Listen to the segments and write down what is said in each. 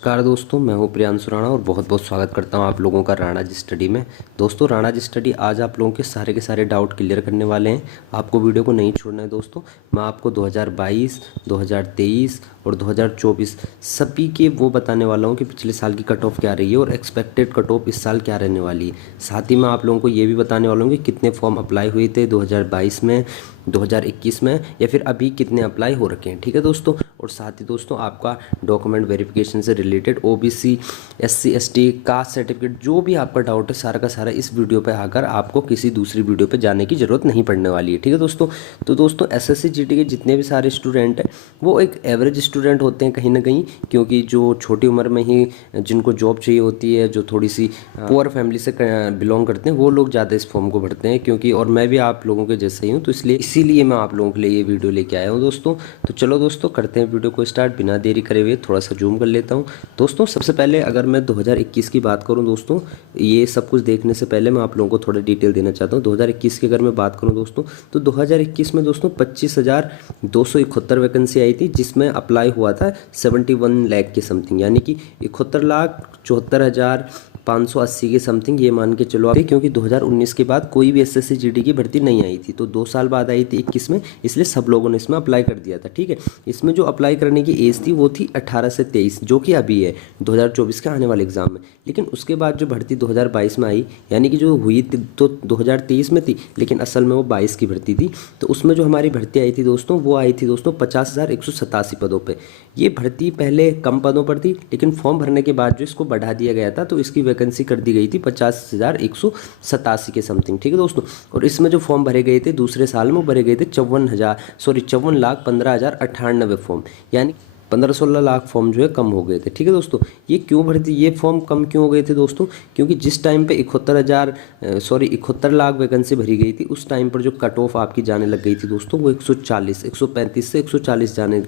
नमस्कार दोस्तों, मैं हूं प्रियांशु राणा और बहुत बहुत स्वागत करता हूं आप लोगों का राणा जी स्टडी में। दोस्तों, राणा जी स्टडी आज आप लोगों के सारे डाउट क्लियर करने वाले हैं। आपको वीडियो को नहीं छोड़ना है दोस्तों। मैं आपको 2022, 2023 और 2024 सभी के वो बताने वाला हूं कि पिछले साल की कट ऑफ क्या रही है और एक्सपेक्टेड कट ऑफ इस साल क्या रहने वाली है। साथ ही मैं आप लोगों को ये भी बताने वाला हूँ कि कितने फॉर्म अप्लाई हुए थे 2022 में, 2021 में, या फिर अभी कितने अप्लाई हो रखे हैं। ठीक है दोस्तों। और साथ ही दोस्तों, आपका डॉक्यूमेंट वेरिफिकेशन से related OBC, SC, ST, caste certificate, जो भी आपका डाउट है सारा का सारा इस वीडियो पे आकर आपको किसी दूसरी वीडियो पे जाने की ज़रूरत नहीं पड़ने वाली है। ठीक है दोस्तों। तो दोस्तों, एसएससी जीडी के जितने भी सारे स्टूडेंट हैं वो एक एवरेज स्टूडेंट होते हैं कहीं ना कहीं, क्योंकि जो छोटी उम्र में ही जिनको जॉब चाहिए होती है, जो थोड़ी सी पुअर फैमिली से बिलोंग करते हैं, वो लोग ज़्यादा इस फॉर्म को भरते हैं। क्योंकि और मैं भी आप लोगों के जैसे ही हूँ, तो इसीलिए मैं आप लोगों के लिए ये वीडियो लेके आया हूँ दोस्तों। तो चलो दोस्तों, करते हैं वीडियो को स्टार्ट बिना देरी करे हुए। थोड़ा सा जूम कर लेता हूँ दोस्तों। सबसे पहले अगर मैं 2021 की बात करूँ दोस्तों, ये सब कुछ देखने से पहले मैं आप लोगों को थोड़ा डिटेल देना चाहता हूँ। 2021 की अगर मैं बात करूँ दोस्तों, तो 2021 में दोस्तों 25,271 वैकेंसी आई थी, जिसमें अप्लाई हुआ था 71 लाख के समथिंग, यानी कि 71,74,580 के समथिंग, ये मान के चलो आप, क्योंकि 2019 के बाद कोई भी एसएससी जीडी की भर्ती नहीं आई थी, तो 2 साल बाद आई थी 21 में, इसलिए सब लोगों ने इसमें अप्लाई कर दिया था। ठीक है। इसमें जो अप्लाई करने की एज थी वो थी 18 से 23, जो कि अभी है 2024 के आने वाले एग्जाम में। लेकिन उसके बाद जो भर्ती 2022 में आई, यानी कि जो हुई तो 2023 में थी, लेकिन असल में वो 22 की भर्ती थी। तो उसमें जो हमारी भर्ती आई थी दोस्तों, वो आई थी दोस्तों 50,187 पदों पर। ये भर्ती पहले कम पदों पर थी, लेकिन फॉर्म भरने के बाद जो इसको बढ़ा दिया गया था, तो इसकी वैकेंसी कर दी गई थी 50,187 के समथिंग। ठीक है दोस्तों। और इसमें जो फॉर्म भरे गए थे दूसरे साल में, भरे गए थे 54,15,098 फॉर्म, यानी 15-16 लाख फॉर्म जो है कम हो गए थे। ठीक है दोस्तों। ये क्यों भर्ती, ये फॉर्म कम क्यों हो गए थे दोस्तों? क्योंकि जिस टाइम पे 71 लाख वैकेंसी भरी गई थी, उस टाइम पर जो कट ऑफ आपकी जाने लग गई थी दोस्तों, वो 135 से 140 जाने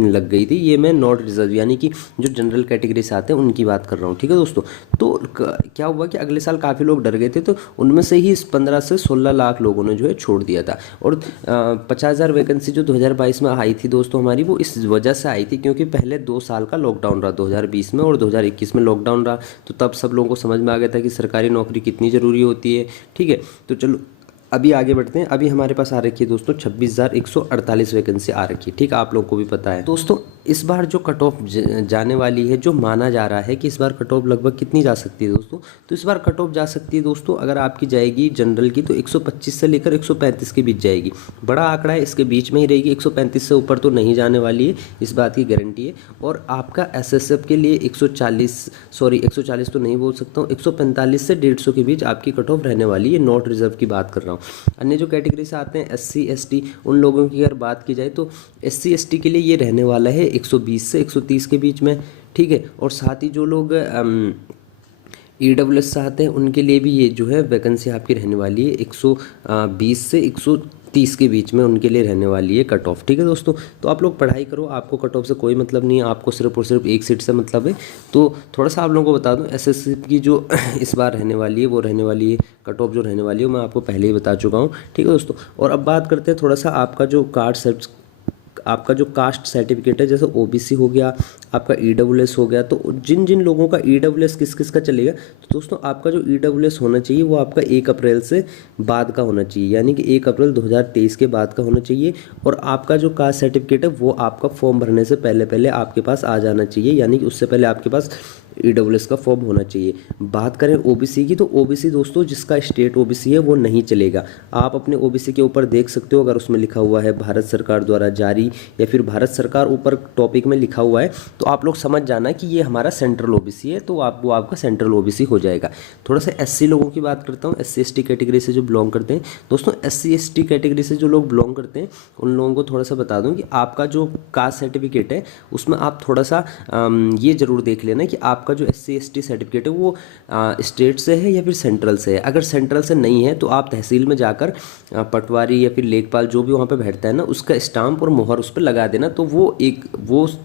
लग गई थी। ये मैं नॉट रिजर्व, यानी कि जो जनरल कैटेगरी से आते हैं उनकी बात कर रहा हूँ। ठीक है दोस्तों। तो क्या हुआ कि अगले साल काफ़ी लोग डर गए थे, तो उनमें से ही इस 15 से 16 लाख लोगों ने जो है छोड़ दिया था। और 50,000 वैकेंसी जो 2022 में आई थी दोस्तों हमारी, वो इस वजह से आई थी क्योंकि पहले 2 साल का लॉकडाउन रहा, 2020 में और 2021 में लॉकडाउन रहा। तो तब सब लोगों को समझ में आ गया था कि सरकारी नौकरी कितनी ज़रूरी होती है। ठीक है। तो चलो अभी आगे बढ़ते हैं। अभी हमारे पास आ रखी है दोस्तों 26,148 वैकेंसी आ रखी है। ठीक है, आप लोग को भी पता है दोस्तों। इस बार जो कट ऑफ जाने वाली है, जो माना जा रहा है कि इस बार कट ऑफ लगभग कितनी जा सकती है दोस्तों, तो इस बार कट ऑफ जा सकती है दोस्तों, अगर आपकी जाएगी जनरल की, तो 125 से लेकर 135 के बीच जाएगी। बड़ा आंकड़ा है, इसके बीच में ही रहेगी। 135 से ऊपर तो नहीं जाने वाली है, इस बात की गारंटी है। और आपका एसएसएफ के लिए 140 तो नहीं बोल सकता हूँ, 145 से 150 के बीच आपकी कट ऑफ रहने वाली है। नॉट रिजर्व की बात कर रहा हूँ। अन्य जो कैटेगरी से आते हैं एससी, एसटी, उन लोगों की अगर बात की जाए, तो एससी, एसटी के लिए ये रहने वाला है 120 से 130 के बीच में। ठीक है। और साथ ही जो लोग ईडब्ल्यूएस से आते हैं, उनके लिए भी ये जो है वैकेंसी आपकी रहने वाली है 120 से 130 के बीच में, उनके लिए रहने वाली है कट ऑफ। ठीक है दोस्तों। तो आप लोग पढ़ाई करो, आपको कट ऑफ से कोई मतलब नहीं है, आपको सिर्फ और सिर्फ एक सीट से मतलब है। तो थोड़ा सा आप लोगों को बता दूं, एसएससी की जो इस बार रहने वाली है, वो रहने वाली है कट ऑफ जो रहने वाली है, वो मैं आपको पहले ही बता चुका हूँ। ठीक है दोस्तों। और अब बात करते हैं थोड़ा सा आपका जो कास्ट सर्टिफिकेट है, जैसे ओबीसी हो गया, आपका ईडब्ल्यूएस हो गया। तो जिन जिन लोगों का ईडब्ल्यूएस किस किस का चलेगा, तो दोस्तों आपका जो ईडब्ल्यूएस होना चाहिए वो आपका 1 अप्रैल से बाद का होना चाहिए, यानी कि 1 अप्रैल 2023 के बाद का होना चाहिए। और आपका जो कास्ट सर्टिफिकेट है वो आपका फॉर्म भरने से पहले पहले आपके पास आ जाना चाहिए, यानी कि उससे पहले आपके पास ईडब्ल्यूएस का फॉर्म होना चाहिए। बात करें ओबीसी की, तो ओबीसी दोस्तों जिसका स्टेट ओबीसी है वो नहीं चलेगा। आप अपने ओबीसी के ऊपर देख सकते हो, अगर उसमें लिखा हुआ है भारत सरकार द्वारा जारी, या फिर भारत सरकार ऊपर टॉपिक में लिखा हुआ है, तो आप लोग समझ जाना कि ये हमारा सेंट्रल ओबीसी है, तो वो आपका सेंट्रल ओबीसी हो जाएगा। थोड़ा सा एससी लोगों की बात करता हूँ, एससी एसटी कैटेगरी से जो बिलोंग करते हैं दोस्तों, एससी एसटी कैटेगरी से जो लोग बिलोंग करते हैं, उन लोगों को थोड़ा सा बता दूं कि आपका जो कास्ट सर्टिफिकेट है उसमें आप थोड़ा सा ये जरूर देख लेना कि आपका जो एससी एसटी सर्टिफिकेट है वो स्टेट से है या फिर सेंट्रल से है। अगर सेंट्रल से नहीं है, तो आप तहसील में जाकर पटवारी या फिर लेखपाल जो भी वहाँ पे बैठता है ना, उसका स्टाम्प और मोहर उस पर लगा देना, तो वो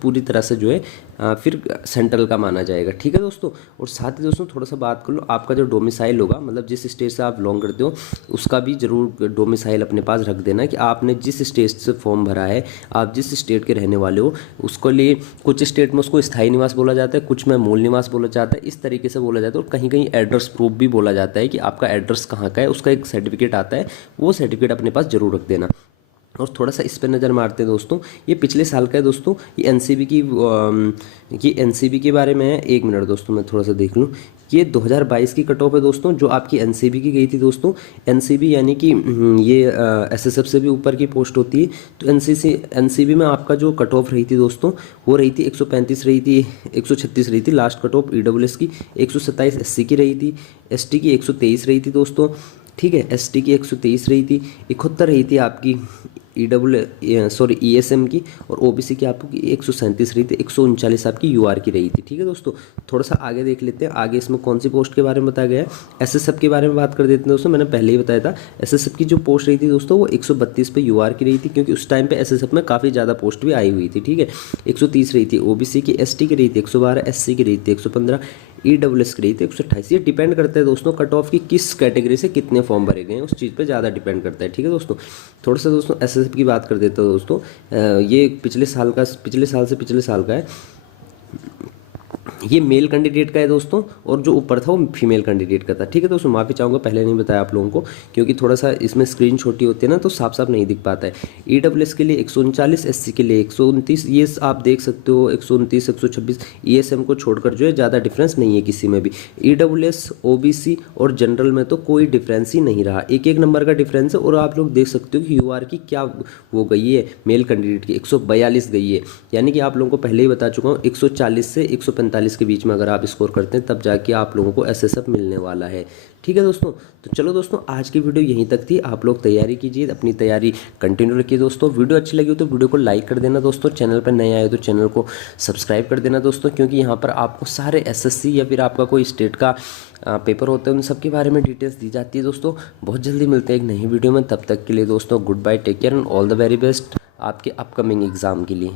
पूरी तरह से जो है फिर सेंट्रल का माना जाएगा। ठीक है दोस्तों। और साथ ही दोस्तों थोड़ा सा बात कर लो, आपका जो डोमिसाइल होगा, मतलब जिस स्टेट से आप बिलोंग करते हो उसका भी जरूर डोमिसाइल अपने पास रख देना कि आपने जिस स्टेट से फॉर्म भरा है, आप जिस स्टेट के रहने वाले हो, उसको लिए कुछ स्टेट में उसको स्थायी निवास बोला जाता है, कुछ में मूल निवास बोला जाता है, इस तरीके से बोला जाता है। और कहीं कहीं एड्रेस प्रूफ भी बोला जाता है कि आपका एड्रेस कहाँ का है, उसका एक सर्टिफिकेट आता है, वो सर्टिफिकेट अपने पास जरूर रख देना। और थोड़ा सा इस पर नज़र मारते हैं दोस्तों, ये पिछले साल का है दोस्तों, ये एनसीबी के बारे में है। एक मिनट दोस्तों मैं थोड़ा सा देख लूँ, ये 2022 की कट ऑफ है दोस्तों, जो आपकी एनसीबी की गई थी दोस्तों। एनसीबी यानी कि ये एसएसएफ से भी ऊपर की पोस्ट होती है। तो एनसीबी में आपका जो कट ऑफ रही थी दोस्तों, वो रही थी 135 रही थी, 136 रही थी लास्ट कट ऑफ ईडब्ल्यूएस की, 127 एससी की रही थी, एसटी की 123 रही थी दोस्तों। ठीक है, एसटी की 123 रही थी, 71 रही थी आपकी ईएसएम की, और ओबीसी की आपकी 137 रही थी, 139 आपकी यूआर की रही थी। ठीक है दोस्तों। थोड़ा सा आगे देख लेते हैं, आगे इसमें कौन सी पोस्ट के बारे में बताया गया है। एसएसएफ के बारे में बात कर देते हैं दोस्तों। मैंने पहले ही बताया था एसएसएफ की जो पोस्ट रही थी दोस्तों, वो 132 पे यूआर की रही थी, क्योंकि उस टाइम पे एसएसएफ में काफ़ी ज़्यादा पोस्ट भी आई हुई थी। ठीक है, 130 रही थी ओबीसी की, एसटी की रही थी 112, एससी की रही थी 115, ईडब्ल्यूएस की रही थी 128। ये डिपेंड करता है दोस्तों कट ऑफ की किस कैटेगरी से कितने फॉर्म भरे गए हैं, उस चीज़ पे ज़्यादा डिपेंड करता है। ठीक है दोस्तों। थोड़ा सा दोस्तों एसएसएफ की बात कर देते हैं दोस्तों। ये पिछले साल से पिछले साल का है। ये मेल कैंडिडेट का है दोस्तों, और जो ऊपर था वो फीमेल कैंडिडेट का था। ठीक है दोस्तों, माफ़ी चाहूँगा पहले नहीं बताया आप लोगों को, क्योंकि थोड़ा सा इसमें स्क्रीन छोटी होती है ना, तो साफ साफ नहीं दिख पाता है। ईडब्ल्यूएस के लिए 139, एससी के लिए 129, ये आप देख सकते हो 129, 126। ईएसएम को छोड़कर जो है ज़्यादा डिफरेंस नहीं है किसी में भी। ईडब्ल्यूएस, ओबीसी और जनरल में तो कोई डिफरेंस ही नहीं रहा, एक एक नंबर का डिफरेंस है। और आप लोग देख सकते हो कि यूआर की क्या वो गई है, मेल कैंडिडेट की 142 गई है, यानी कि आप लोगों को पहले ही बता चुका हूँ 140 से 145 के बीच में अगर आप स्कोर करते हैं तब जाके आप लोगों को एसएसएफ मिलने वाला है। ठीक है दोस्तों। तो चलो दोस्तों, आज की वीडियो यहीं तक थी। आप लोग तैयारी कीजिए, अपनी तैयारी कंटिन्यू रखिए दोस्तों। वीडियो अच्छी लगी हो तो वीडियो को लाइक कर देना दोस्तों। चैनल पर नए आए हो तो चैनल को सब्सक्राइब कर देना दोस्तों, क्योंकि यहाँ पर आपको सारे एसएससी या फिर आपका कोई स्टेट का पेपर होता है उन सब के बारे में डिटेल्स दी जाती है दोस्तों। बहुत जल्दी मिलते हैं एक नई वीडियो में, तब तक के लिए दोस्तों good bye, take care and all the very best आपके अपकमिंग एग्जाम के लिए।